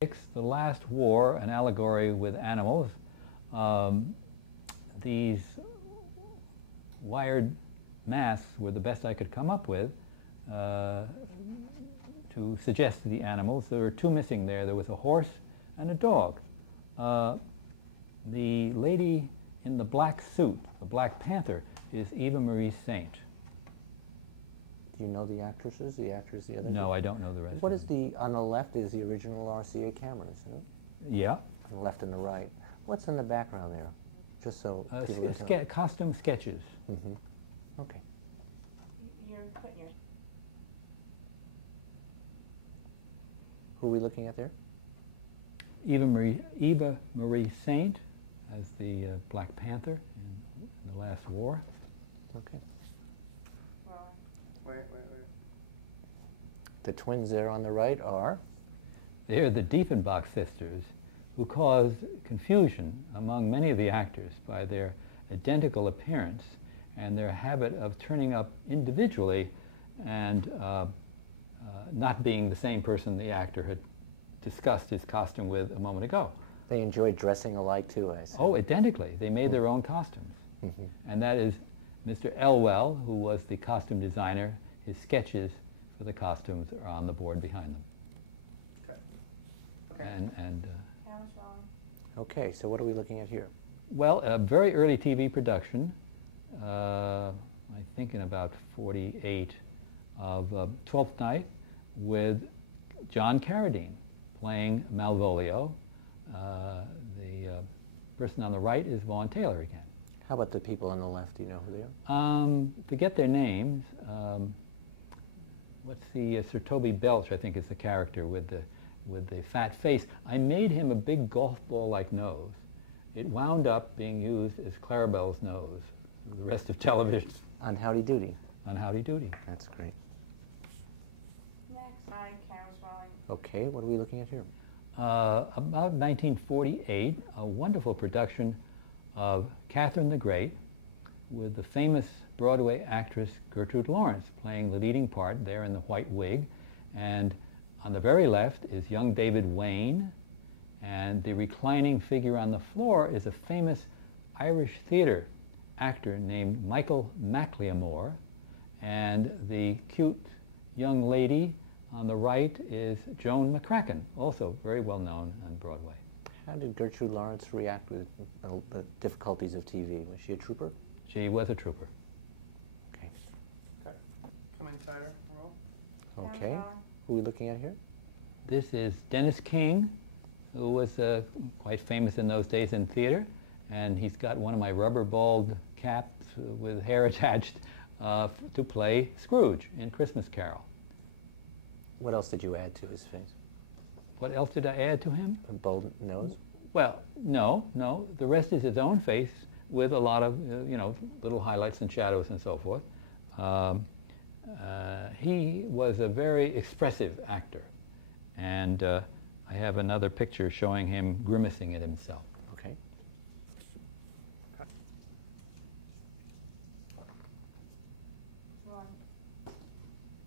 The Last War, an allegory with animals. These wired masks were the best I could come up with to suggest the animals. There were two missing there. There was a horse and a dog. The lady in the black suit, the Black Panther, is Eva Marie Saint. Do you know the actresses, the actors, the others? No, I don't know the rest. What is on the left is the original RCA cameras, isn't it? Yeah. On the left and the right. What's in the background there? Just so people costume sketches. Mm-hmm. Okay. You're putting your... Who are we looking at there? Eva Marie Saint as the Black Panther in the Last War. Okay. Wait. The twins there on the right are? They're the Diefenbach sisters, who caused confusion among many of the actors by their identical appearance and their habit of turning up individually and not being the same person the actor had discussed his costume with a moment ago. They enjoyed dressing alike too, I see. Oh, identically. They made their own costumes. Mm-hmm. And that is Mr. Elwell, who was the costume designer. His sketches for the costumes are on the board behind them. Okay. Okay, so what are we looking at here? Well, a very early TV production, I think in about 48, of Twelfth Night with John Carradine playing Malvolio. The person on the right is Vaughn Taylor again. How about the people on the left? Do you know who they are? Forget their names. What's the Sir Toby Belch, I think, is the character with the fat face. I made him a big golf ball-like nose. It wound up being used as Clarabelle's nose for the rest of television. On Howdy Doody. On Howdy Doody. That's great. Next. Camera swelling. Okay, what are we looking at here? About 1948, a wonderful production of Catherine the Great with the famous Broadway actress Gertrude Lawrence playing the leading part there in the white wig. And on the very left is young David Wayne, and the reclining figure on the floor is a famous Irish theater actor named Michael McLeamore, and the cute young lady on the right is Joan McCracken, also very well known on Broadway. How did Gertrude Lawrence react with the difficulties of TV? Was she a trooper? She was a trooper. Okay. Okay. Come inside her, roll. Okay. Who are we looking at here? This is Dennis King, who was quite famous in those days in theater, and he's got one of my rubber-balled caps with hair attached to play Scrooge in Christmas Carol. What else did you add to his face? What else did I add to him? A bold nose? Well, no. The rest is his own face with a lot of, little highlights and shadows and so forth. He was a very expressive actor, and I have another picture showing him grimacing at himself. Okay.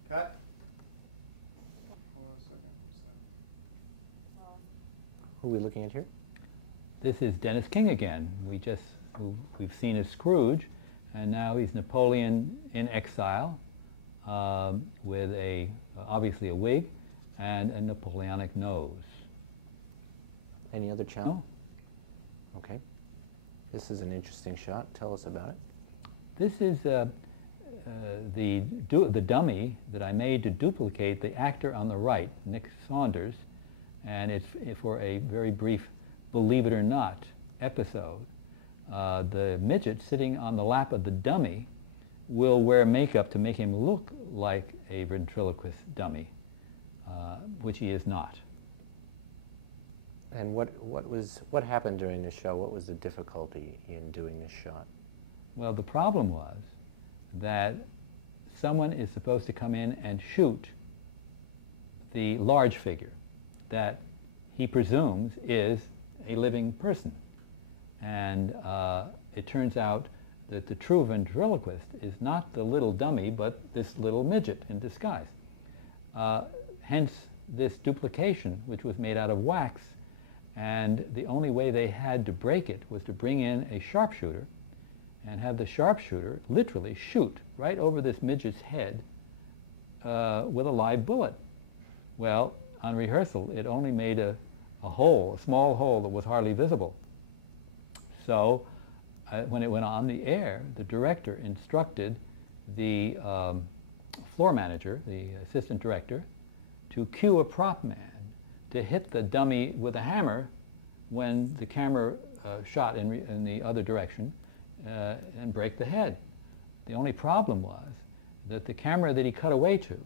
Cut. Who are we looking at here? This is Dennis King again. We've seen as Scrooge, and now he's Napoleon in exile with obviously a wig and a Napoleonic nose. Any other challenge? No. Okay. This is an interesting shot. Tell us about it. This is the dummy that I made to duplicate the actor on the right, Nick Saunders, and it's for a very brief Believe It or Not episode. The midget sitting on the lap of the dummy will wear makeup to make him look like a ventriloquist dummy, which he is not. And what happened during the show? What was the difficulty in doing this shot? Well, the problem was that someone is supposed to come in and shoot the large figure that he presumes is a living person. And it turns out that the true ventriloquist is not the little dummy, but this little midget in disguise. Hence this duplication, which was made out of wax, and the only way they had to break it was to bring in a sharpshooter and have the sharpshooter literally shoot right over this midget's head with a live bullet. Well, on rehearsal, it only made a hole, a small hole that was hardly visible. So when it went on the air, the director instructed the floor manager, the assistant director, to cue a prop man to hit the dummy with a hammer when the camera shot in the other direction and break the head. The only problem was that the camera that he cut away to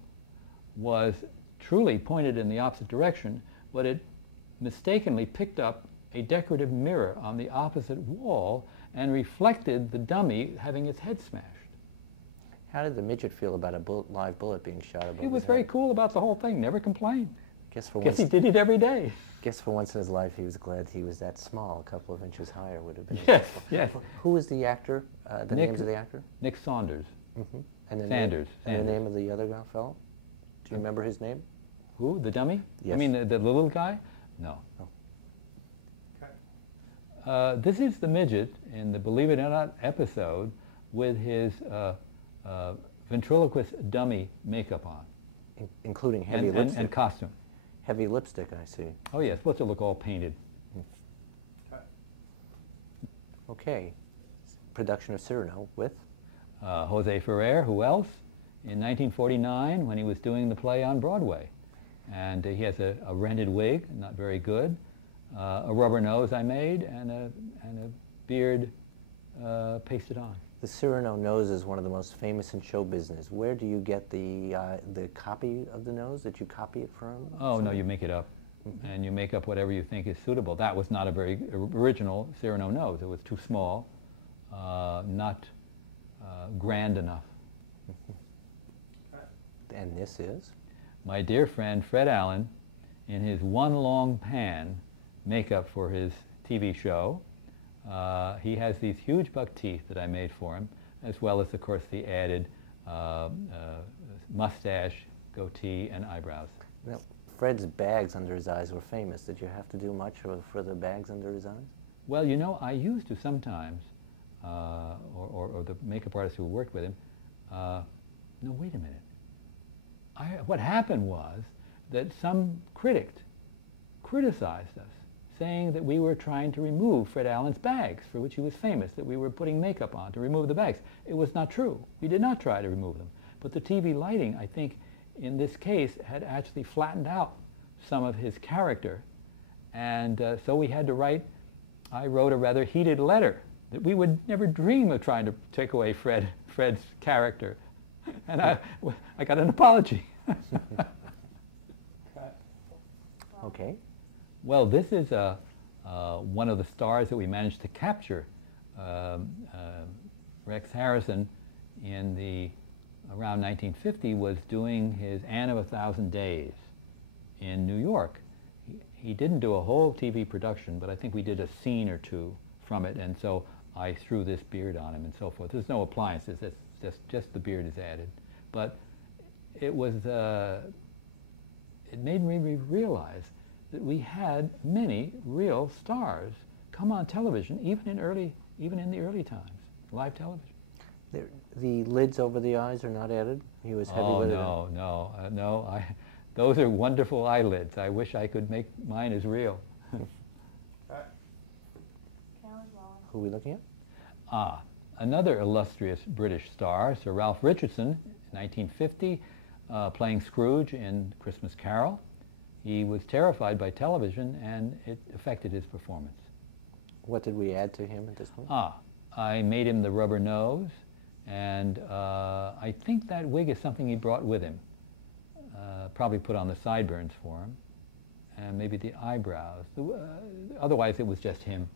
was truly pointed in the opposite direction, but it mistakenly picked up a decorative mirror on the opposite wall and reflected the dummy having its head smashed. How did the midget feel about a live bullet being shot above He was his very head? cool about the whole thing, never complained. Guess He did it every day. Guess for once in his life he was glad he was that small. A couple of inches higher would have been. Yes, useful. yes. Who was the actor? The Nick- names of the actor? Nick Saunders. Mm-hmm. And the Sanders. Name, and the Sanders. name of the other fellow? Do you remember his name? Who? The dummy? Yes. I mean, the little guy? No. Okay. This is the midget in the Believe It or Not episode with his ventriloquist dummy makeup on Including heavy and lipstick. costume. Heavy lipstick, I see. Oh, yeah, it's supposed to look all painted. Okay. Okay. Production of Cyrano with? Jose Ferrer, who else? In 1949, when he was doing the play on Broadway. And he has a rented wig, not very good, a rubber nose I made, and a beard pasted on. The Cyrano nose is one of the most famous in show business. Where do you get the copy of the nose? Did you copy it from? Oh, no, you make it up. And you make up whatever you think is suitable. That was not a very original Cyrano nose. It was too small, not grand enough. And this is? My dear friend Fred Allen, in his One Long Pan makeup for his TV show, he has these huge buck teeth that I made for him, as well as, of course, the added mustache, goatee, and eyebrows. Now, Fred's bags under his eyes were famous. Did you have to do much for the bags under his eyes? Well, you know, I used to sometimes, or the makeup artist who worked with him, no, wait a minute. What happened was that some critic criticized us, saying that we were trying to remove Fred Allen's bags, for which he was famous, that we were putting makeup on to remove the bags. It was not true. We did not try to remove them. But the TV lighting, I think, in this case, had actually flattened out some of his character. And so we had to I wrote a rather heated letter that we would never dream of trying to take away Fred's character. And I got an apology. Okay. Well, this is one of the stars that we managed to capture. Rex Harrison, around 1950, was doing his Anne of a Thousand Days in New York. He didn't do a whole TV production, but I think we did a scene or two from it, and so I threw this beard on him and so forth. There's no appliances. It's just the beard is added. But it made me realize that we had many real stars come on television, even in the early times, live television. The lids over the eyes are not added? He was heavy-lidded? Oh, no. Those are wonderful eyelids. I wish I could make mine as real. Carol's Wallen. Who are we looking at? Another illustrious British star, Sir Ralph Richardson, 1950, playing Scrooge in Christmas Carol. He was terrified by television, and it affected his performance. What did we add to him at this point? I made him the rubber nose, and I think that wig is something he brought with him. Probably put on the sideburns for him, and maybe the eyebrows. Otherwise, it was just him.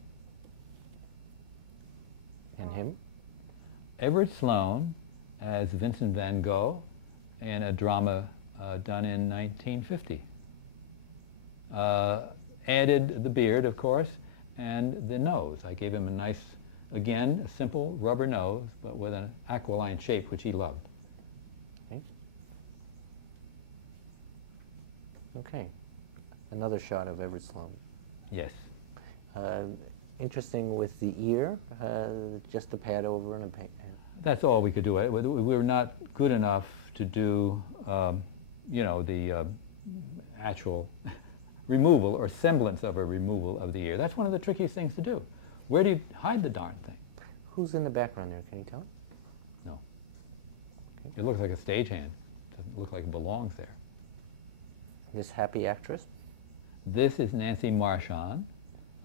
And him? Everett Sloane as Vincent van Gogh in a drama done in 1950. Added the beard, of course, and the nose. I gave him a nice, again, a simple rubber nose, but with an aquiline shape, which he loved. Okay. Okay. Another shot of Everett Sloan. Yes. Interesting with the ear, just a pad over and a paint. That's all we could do. We were not good enough to do, you know, the actual removal or semblance of a removal of the ear. That's one of the trickiest things to do. Where do you hide the darn thing? Who's in the background there? Can you tell? No. Okay. It looks like a stagehand. It doesn't look like it belongs there. This happy actress? This is Nancy Marchand,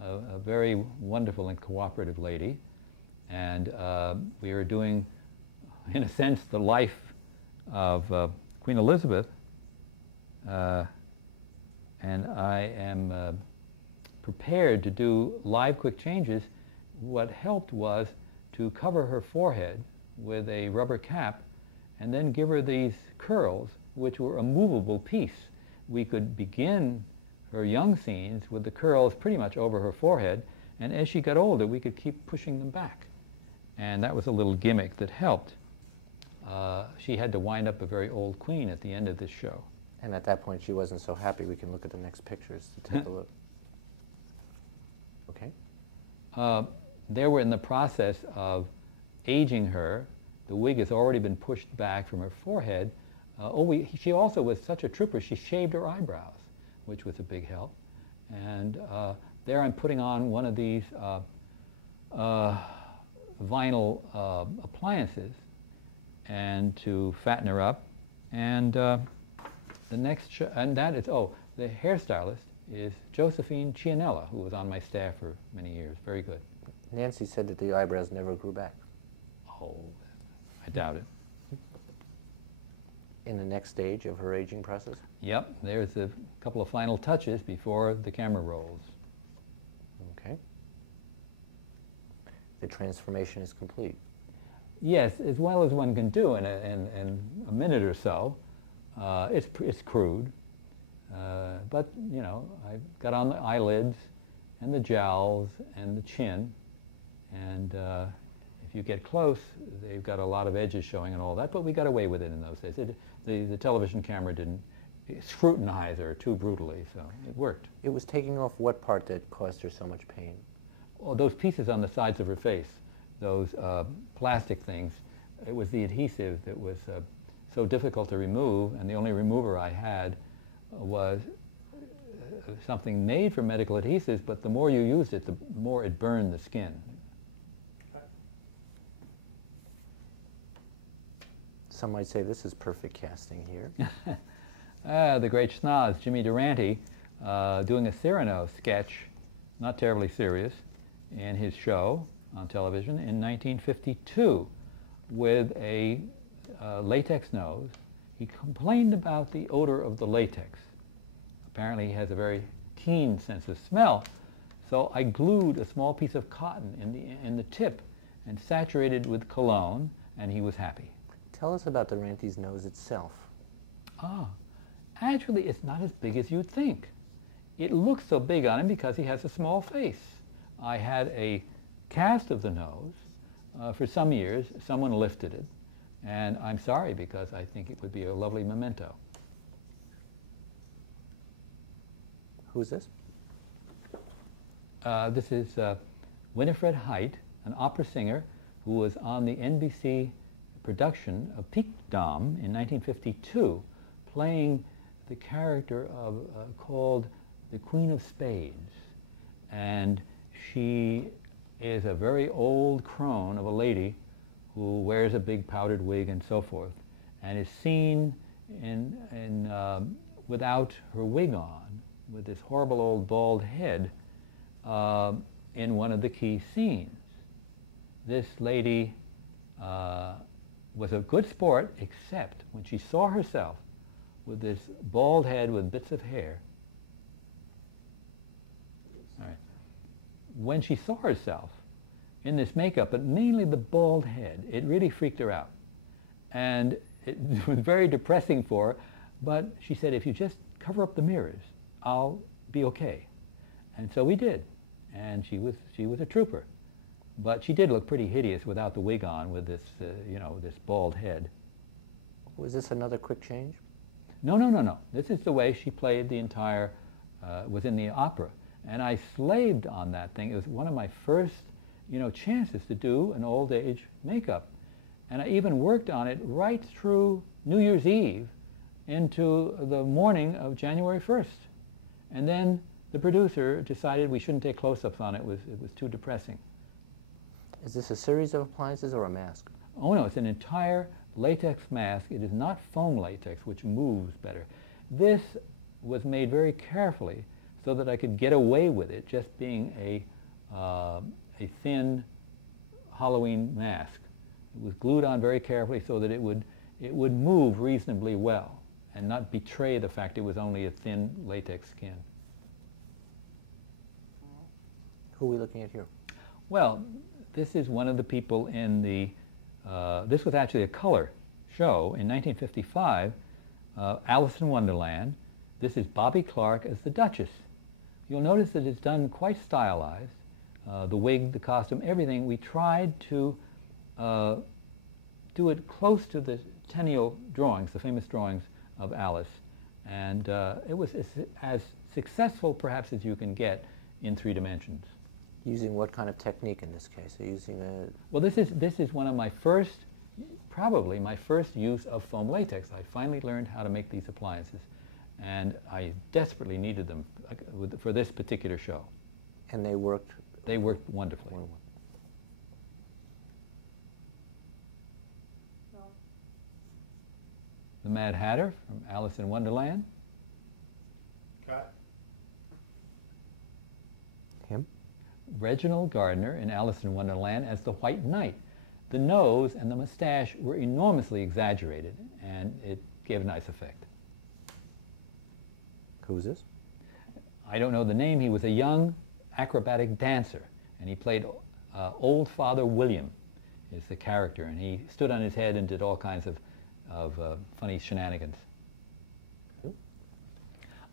a very wonderful and cooperative lady. And we are doing, in a sense, the life of Queen Elizabeth. And I am prepared to do live quick changes. What helped was to cover her forehead with a rubber cap and then give her these curls, which were a movable piece. We could begin her young scenes with the curls pretty much over her forehead, and as she got older, we could keep pushing them back. And that was a little gimmick that helped. She had to wind up a very old queen at the end of this show. And at that point, she wasn't so happy. We can look at the next pictures to take a look. Okay. They were in the process of aging her. The wig has already been pushed back from her forehead. She also was such a trooper, she shaved her eyebrows, which was a big help. And there I'm putting on one of these vinyl appliances and to fatten her up. And the next and that is, the hairstylist is Josephine Cianella, who was on my staff for many years. Very good. Nancy said that the eyebrows never grew back. Oh, I doubt it. In the next stage of her aging process? Yep, there's a couple of final touches before the camera rolls. Okay. The transformation is complete. Yes, as well as one can do in a minute or so. It's crude, but you know, I've got on the eyelids and the jowls and the chin, and if you get close, they've got a lot of edges showing and all that, but we got away with it in those days. The television camera didn't scrutinize her too brutally, so it worked. It was taking off what part that caused her so much pain? Oh, those pieces on the sides of her face, those plastic things, it was the adhesive that was so difficult to remove, and the only remover I had was something made from medical adhesives, but the more you used it, the more it burned the skin. Some might say this is perfect casting here. The great schnoz, Jimmy Durante, doing a Cyrano sketch, not terribly serious, in his show on television in 1952 with a latex nose. He complained about the odor of the latex. Apparently he has a very keen sense of smell, so I glued a small piece of cotton in the tip and saturated with cologne, and he was happy. Tell us about Durante's nose itself. Actually, it's not as big as you'd think. It looks so big on him because he has a small face. I had a cast of the nose. For some years, someone lifted it, and I'm sorry because I think it would be a lovely memento. Who's this? This is Winifred Height, an opera singer who was on the NBC production of Pique Dame in 1952, playing the character called the Queen of Spades. And she is a very old crone of a lady who wears a big powdered wig and so forth, and is seen without her wig on, with this horrible old bald head in one of the key scenes. This lady was a good sport, except when she saw herself with this bald head with bits of hair. All right. When she saw herself in this makeup, but mainly the bald head, it really freaked her out. And it was very depressing for her, but she said, if you just cover up the mirrors, I'll be okay. And so we did. And she was a trooper. But she did look pretty hideous without the wig on, with this, you know, this bald head. Was this another quick change? No, no, no, no. This is the way she played the entire, was in the opera. And I slaved on that thing. It was one of my first, chances to do an old age makeup. And I even worked on it right through New Year's Eve into the morning of January 1st. And then the producer decided we shouldn't take close-ups on it. It was too depressing. Is this a series of appliances or a mask? Oh no, it's an entire latex mask. It is not foam latex, which moves better. This was made very carefully so that I could get away with it just being a thin Halloween mask. It was glued on very carefully so that it would move reasonably well and not betray the fact it was only a thin latex skin. Who are we looking at here? Well, this is one of the people in the, this was actually a color show in 1955, Alice in Wonderland. This is Bobby Clark as the Duchess. You'll notice that it's done quite stylized. The wig, the costume, everything. We tried to do it close to the Tenniel drawings, the famous drawings of Alice. And it was as successful perhaps as you can get in 3 dimensions. Using what kind of technique in this case? Are you using a... Well, this is one of my first, probably my first use of foam latex. I finally learned how to make these appliances, and I desperately needed them for this particular show. And they worked? They worked wonderfully. The Mad Hatter from Alice in Wonderland. Cut. Him? Reginald Gardner in Alice in Wonderland as the White Knight. The nose and the mustache were enormously exaggerated, and it gave a nice effect. Who is this? I don't know the name. He was a young acrobatic dancer, and he played Old Father William is the character, and he stood on his head and did all kinds of funny shenanigans. Who?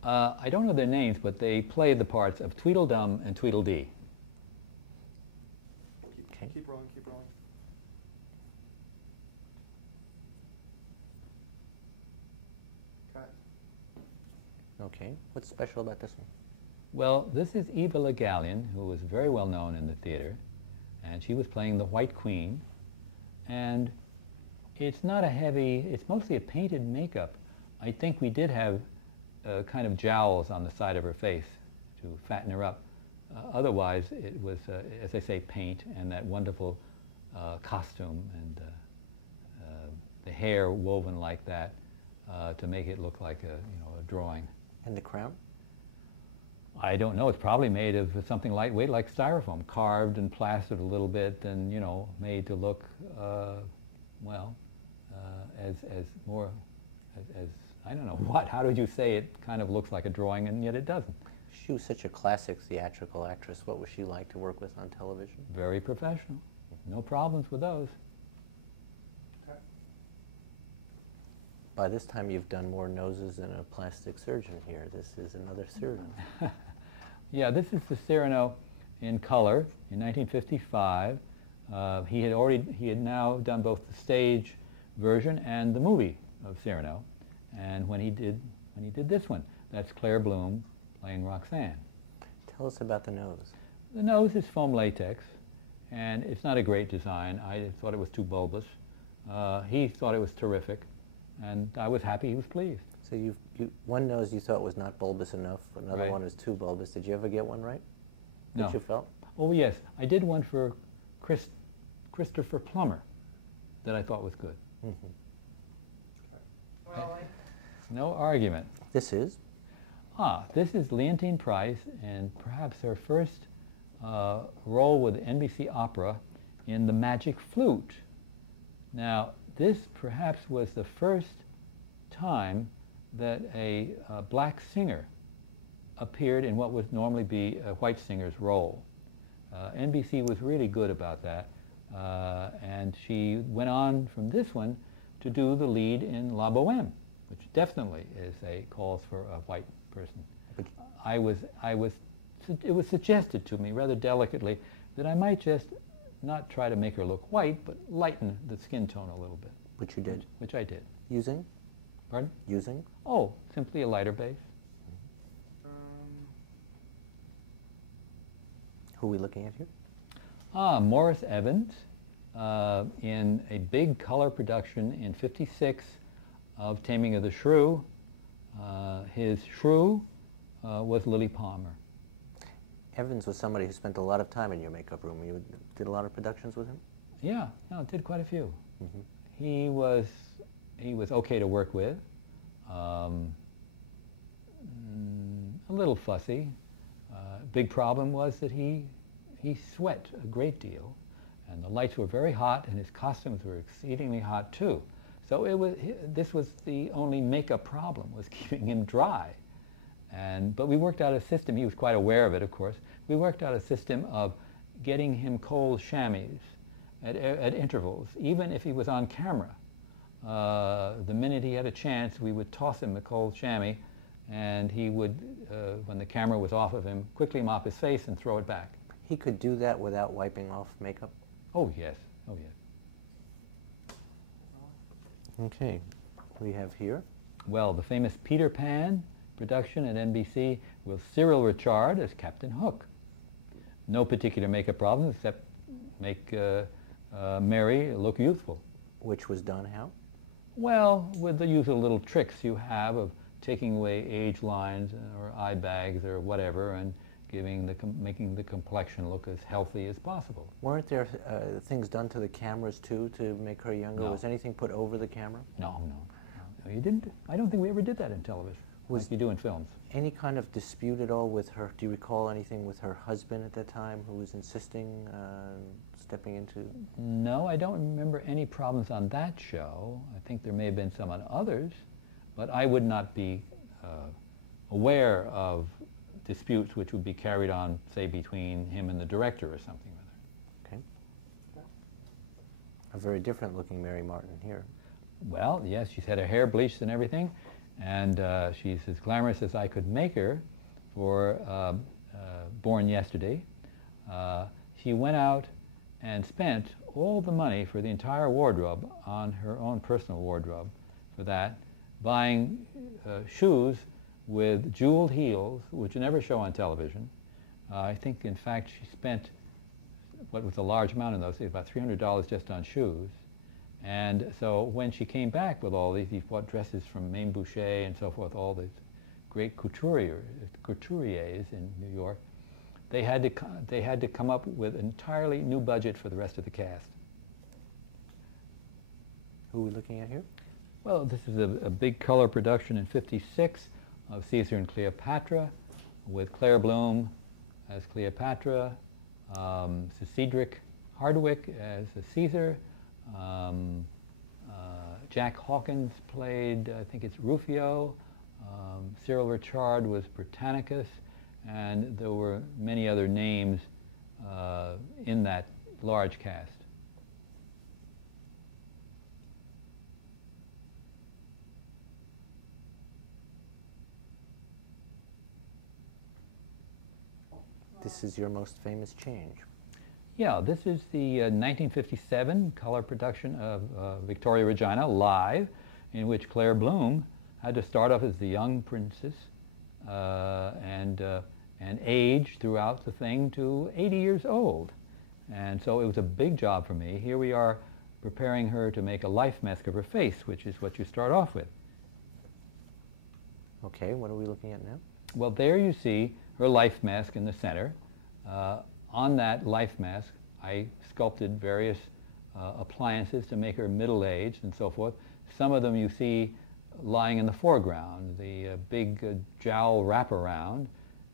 I don't know their names, but they played the parts of Tweedledum and Tweedledee. Okay. Keep rolling, keep rolling. Cut. Okay. What's special about this one? Well, this is Eva Le Gallienne, who was very well known in the theater, and she was playing the White Queen. And it's not a heavy, it's mostly a painted makeup. I think we did have kind of jowls on the side of her face to fatten her up. Otherwise, it was, as I say, paint and that wonderful costume and the hair woven like that to make it look like a drawing. And the crown? I don't know. It's probably made of something lightweight like styrofoam, carved and plastered a little bit and, made to look, as more, as I don't know what, how did you say it kind of looks like a drawing and yet it doesn't. She was such a classic theatrical actress. What was she like to work with on television? Very professional. No problems with those. Cut. By this time, you've done more noses than a plastic surgeon here. This is another Cyrano. Yeah, this is the Cyrano in color in 1955. He had now done both the stage version and the movie of Cyrano. And when he did this one, that's Claire Bloom playing Roxanne. Tell us about the nose. The nose is foam latex, and it's not a great design. I thought it was too bulbous. He thought it was terrific, and I was happy he was pleased. So one nose you thought was not bulbous enough, another Right. one was too bulbous. Did you ever get one right? No. That you felt? Oh yes, I did one for Christopher Plummer that I thought was good. Mm-hmm. Rolling. No argument. This is? This is Leontine Price, and perhaps her first role with NBC Opera in The Magic Flute. Now, this perhaps was the first time that a black singer appeared in what would normally be a white singer's role. NBC was really good about that, and she went on from this one to do the lead in La Boheme, which definitely calls for a white person. But It was suggested to me rather delicately that I might just not try to make her look white, but lighten the skin tone a little bit. which you did. Which I did. Using? Pardon? Using? Oh, simply a lighter base. Who are we looking at here? Morris Evans in a big color production in '56 of Taming of the Shrew. His shrew was Lily Palmer. Evans was somebody who spent a lot of time in your makeup room. You did a lot of productions with him? Yeah, no, did quite a few. Mm-hmm. He was okay to work with. A little fussy. Big problem was that he sweat a great deal, and the lights were very hot, and his costumes were exceedingly hot too. So this was the only makeup problem, was keeping him dry. But we worked out a system. He was quite aware of it, of course. We worked out a system of getting him cold chamois at intervals, even if he was on camera. The minute he had a chance, we would toss him the cold chamois, and he would, when the camera was off of him, quickly mop his face and throw it back. He could do that without wiping off makeup? Oh, yes. Oh, yes. Okay. We have here? Well, the famous Peter Pan production at NBC with Cyril Richard as Captain Hook. No particular makeup problem except make Mary look youthful. Which was done how? Well, with the use of little tricks you have of taking away age lines or eye bags or whatever, and making the complexion look as healthy as possible. Weren't there things done to the cameras too to make her younger? No. Was anything put over the camera? No, you didn't. I don't think we ever did that in television, like you do in films. Any kind of dispute at all with her? Do you recall anything with her husband at that time who was insisting stepping into? No, I don't remember any problems on that show. I think there may have been some on others, but I would not be aware of disputes which would be carried on, say, between him and the director or something or other. Okay. A very different looking Mary Martin here. Well, yes, she's had her hair bleached and everything, and she's as glamorous as I could make her for Born Yesterday. She went out and spent all the money for the entire wardrobe on her own personal wardrobe for that, buying shoes with jeweled heels, which you never show on television. I think, in fact, she spent what was a large amount in those days, about $300 just on shoes. And so when she came back with all these, bought dresses from Maine Boucher and so forth, all these great couturiers in New York, they had to come up with an entirely new budget for the rest of the cast. Who are we looking at here? Well, this is a big color production in '56 of Caesar and Cleopatra, with Claire Bloom as Cleopatra, Cedric Hardwick as Caesar, Jack Hawkins played, I think it's Rufio, Cyril Richard was Britannicus, and there were many other names in that large cast. This is your most famous change. Yeah, this is the 1957 color production of Victoria Regina live, in which Claire Bloom had to start off as the young princess and age throughout the thing to 80 years old. And so it was a big job for me. Here we are preparing her to make a life mask of her face, which is what you start off with. Okay, what are we looking at now? Well, there you see her life mask in the center. On that life mask, I sculpted various appliances to make her middle-aged and so forth. Some of them you see lying in the foreground. The big jowl wraparound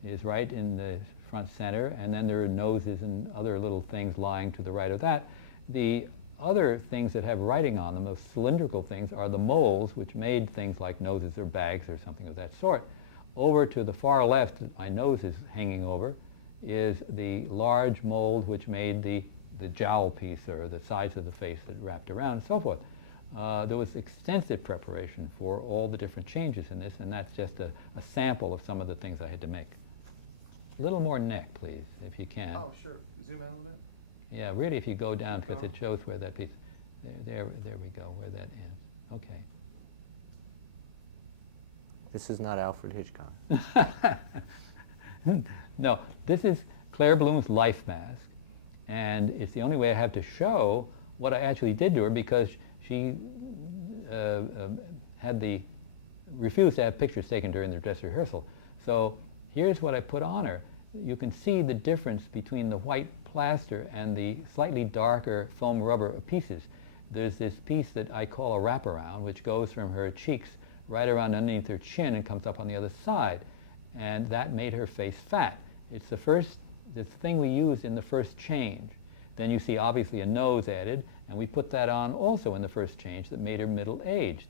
is right in the front center, and then there are noses and other little things lying to the right of that. The other things that have writing on them, those cylindrical things, are the molds which made things like noses or bags or something of that sort. Over to the far left, my nose is hanging over, is the large mold which made the jowl piece or the sides of the face that wrapped around and so forth. There was extensive preparation for all the different changes in this, and that's just a sample of some of the things I had to make. A little more neck, please, if you can. Oh, sure. Zoom in a little bit. Yeah, really, if you go down, because it shows where that piece, there we go, where that ends. Okay. This is not Alfred Hitchcock. No, this is Claire Bloom's life mask, and it's the only way I have to show what I actually did to her, because she refused to have pictures taken during their dress rehearsal. So here's what I put on her. You can see the difference between the white plaster and the slightly darker foam rubber pieces. There's this piece that I call a wraparound, which goes from her cheeks right around underneath her chin and comes up on the other side. And that made her face fat. It's the thing we used in the first change. Then you see obviously a nose added, and we put that on also in the first change that made her middle-aged.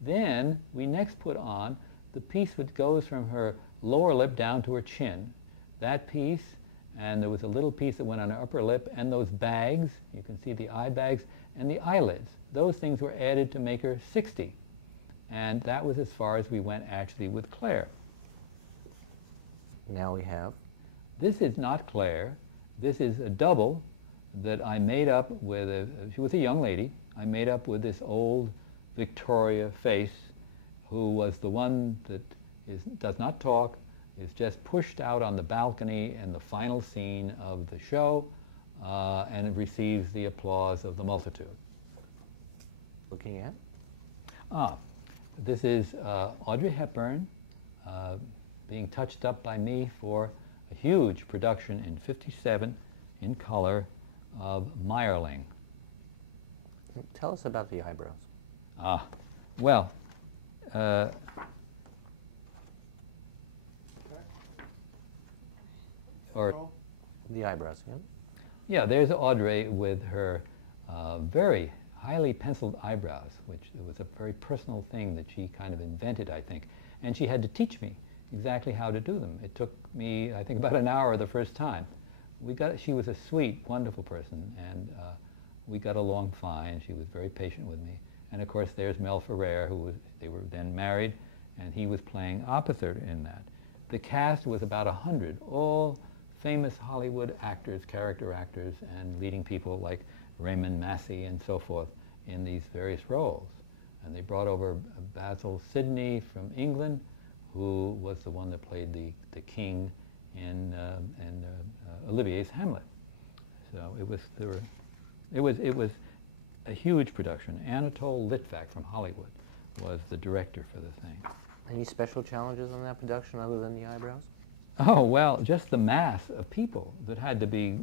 Then we next put on the piece that goes from her lower lip down to her chin. That piece, and there was a little piece that went on her upper lip, and those bags, you can see the eye bags, and the eyelids. Those things were added to make her 60. And that was as far as we went actually with Claire. Now we have? This is not Claire. This is a double that I made up with she was a young lady. I made up with this old Victoria face, who was the one that does not talk, is just pushed out on the balcony in the final scene of the show, and it receives the applause of the multitude. Looking at? This is Audrey Hepburn being touched up by me for a huge production in '57 in color of Meyerling. Tell us about the eyebrows. Well, or the eyebrows, yeah? yeah, there's Audrey with her very highly penciled eyebrows, which was a very personal thing that she kind of invented, I think. And she had to teach me exactly how to do them. It took me, I think, about an hour the first time. She was a sweet, wonderful person, and we got along fine. She was very patient with me. And of course, there's Mel Ferrer, they were then married, and he was playing opposite in that. The cast was about 100, all famous Hollywood actors, character actors, and leading people like Raymond Massey and so forth in these various roles. And they brought over Basil Sidney from England, who was the one that played the king in Olivier's Hamlet. So it was a huge production. Anatole Litvak from Hollywood was the director for the thing. Any special challenges on that production other than the eyebrows? Oh, well, just the mass of people that had to be,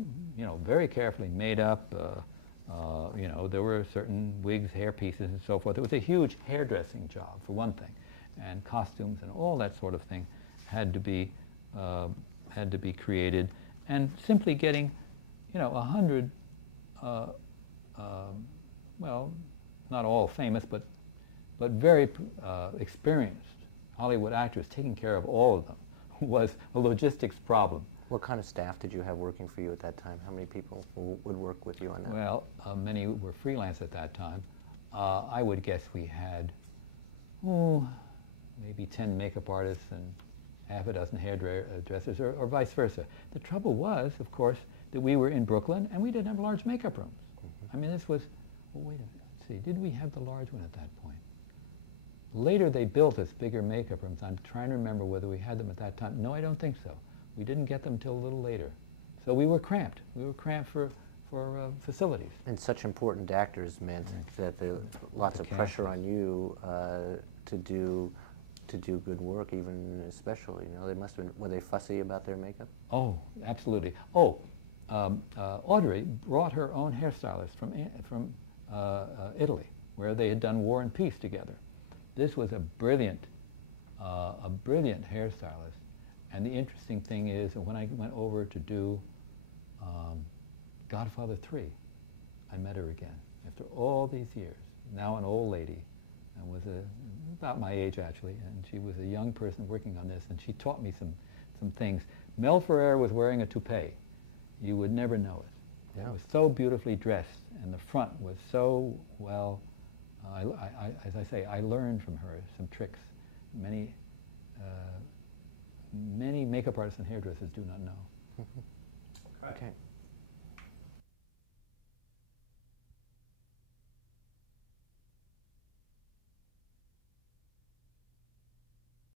very carefully made up. There were certain wigs, hair pieces, and so forth. It was a huge hairdressing job, for one thing, and costumes and all that sort of thing had to be created. And simply getting, 100, well, not all famous, but very experienced Hollywood actors, taking care of all of them, was a logistics problem. What kind of staff did you have working for you at that time? How many people would work with you on that? Well, many were freelance at that time. I would guess we had, maybe 10 makeup artists and half a dozen hairdressers, or vice versa. The trouble was, of course, that we were in Brooklyn and we didn't have large makeup rooms. I mean, this was, wait a minute, let's see, did we have the large one at that point? Later they built us bigger makeup rooms. I'm trying to remember whether we had them at that time. No, I don't think so. We didn't get them until a little later. So we were cramped. We were cramped for facilities. And such important actors meant that there lots of pressure on you to do good work, even especially. They must have been, were they fussy about their makeup? Oh, absolutely. Oh, Audrey brought her own hairstylist from Italy, where they had done War and Peace together. This was a brilliant hairstylist. And the interesting thing is, when I went over to do Godfather 3, I met her again after all these years. Now an old lady, and was about my age actually, and she was a young person working on this, and she taught me some things. Mel Ferrer was wearing a toupee. You would never know it. Yeah. It was so beautifully dressed, and the front was so well. As I say, I learned from her some tricks. Many makeup artists and hairdressers do not know.